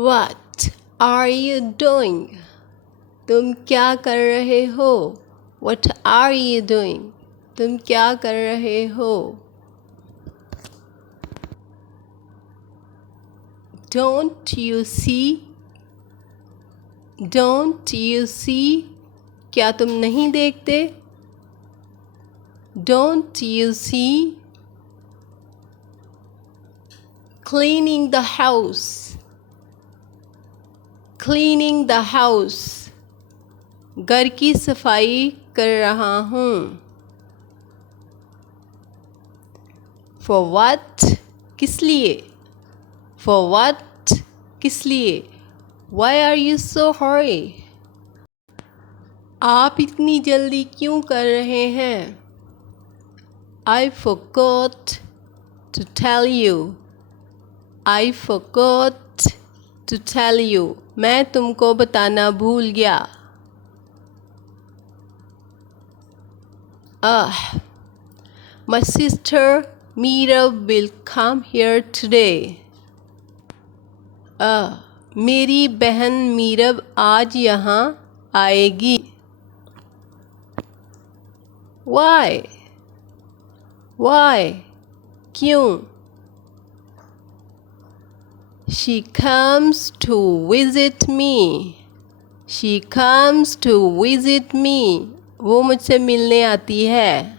What are you doing? तुम क्या कर रहे हो? What are you doing? तुम क्या कर रहे हो? Don't you see? Don't you see? क्या तुम नहीं देखते? Don't you see? Cleaning the house. Cleaning the house. घर की सफाई कर रहा हूँ. For what? किस लिए? For what? किस लिए? Why are you so hurry? आप इतनी जल्दी क्यों कर रहे हैं? I forgot to tell you. I forgot to tell you. मैं तुमको बताना भूल गया. My sister Meera will come here today. मेरी बहन मीरब आज यहाँ आएगी. Why? Why? क्यों? She comes to visit me. She comes to visit me. वो मुझसे मिलने आती है.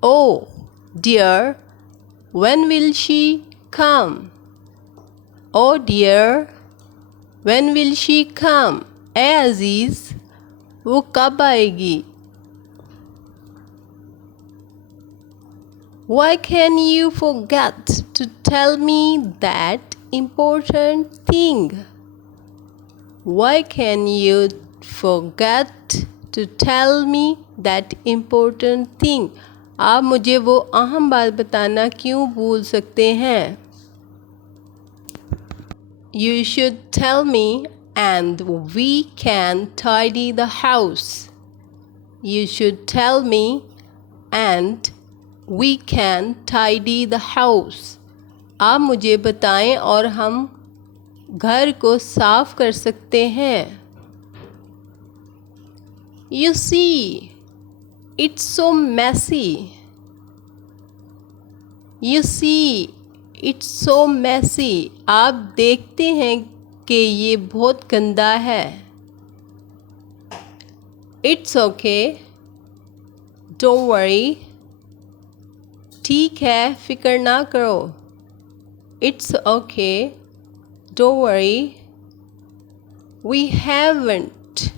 Oh dear, when will she come? Oh dear, when will she come? ए अजीज़, वो कब आएगी? Why can you forget to tell me that important thing? Why can you forget to tell me that important thing? आप मुझे वो अहम बात बताना क्यों भूल सकते हैं? You should tell me and we can tidy the house. You should tell me and we can tidy the house. आप मुझे बताएं और हम घर को साफ कर सकते हैं. You see, it's so messy. You see, it's so messy. आप देखते हैं कि ये बहुत गंदा है. It's okay. Don't worry. ठीक है, फिक्र ना करो. It's okay. Don't worry. We haven't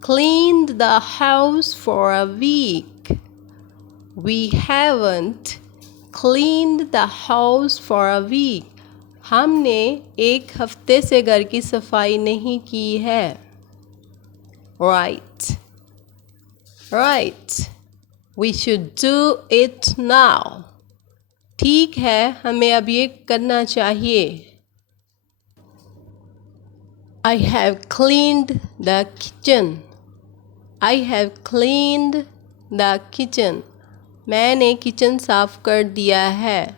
cleaned the house for a week. We haven't cleaned the house for a week. हमने एक हफ्ते से घर की सफाई नहीं की है. Right. Right. We should do it now. ठीक है, हमें अब ये करना चाहिए. I have cleaned the kitchen. I have cleaned the kitchen. मैंने किचन साफ कर दिया है.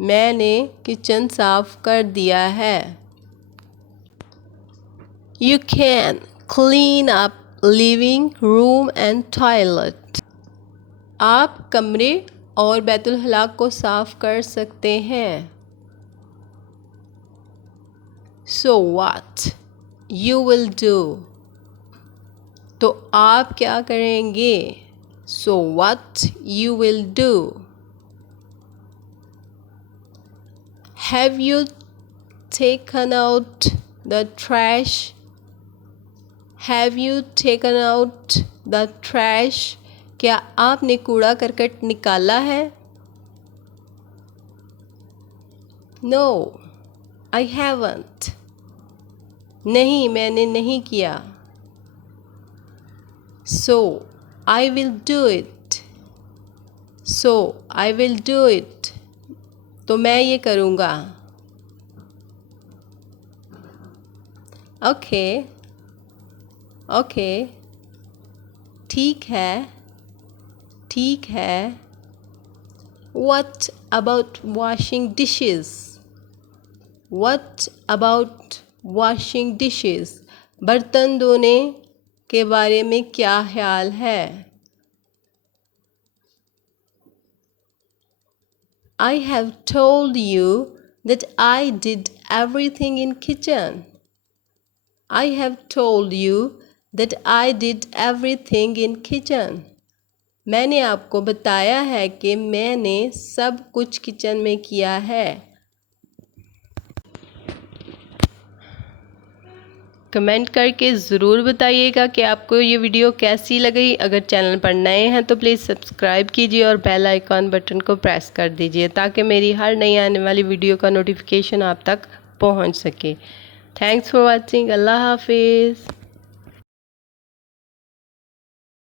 मैंने किचन साफ कर दिया है. You can clean up living room and toilet. आप कमरे और बैतुल खला को साफ कर सकते हैं. So what you will do? तो आप क्या करेंगे? So what you will do? Have you taken out the trash? Have you taken out the trash? क्या आपने कूड़ा करकट निकाला है? No, I haven't. नहीं, मैंने नहीं किया. So, I will do it. So, I will do it. तो मैं ये करूँगा. Okay. Okay. ठीक है. ठीक है. What about washing dishes? What about washing dishes? बर्तन धोने के बारे में क्या ख्याल है? I have told you that I did everything in kitchen. I have told you that I did everything in kitchen. मैंने आपको बताया है कि मैंने सब कुछ किचन में किया है। कमेंट करके ज़रूर बताइएगा कि आपको ये वीडियो कैसी लगी। अगर चैनल पर नए हैं तो प्लीज़ सब्सक्राइब कीजिए और बेल आइकॉन बटन को प्रेस कर दीजिए ताकि मेरी हर नई आने वाली वीडियो का नोटिफिकेशन आप तक पहुंच सके। Thanks for watching. अल्लाह हाफिज़।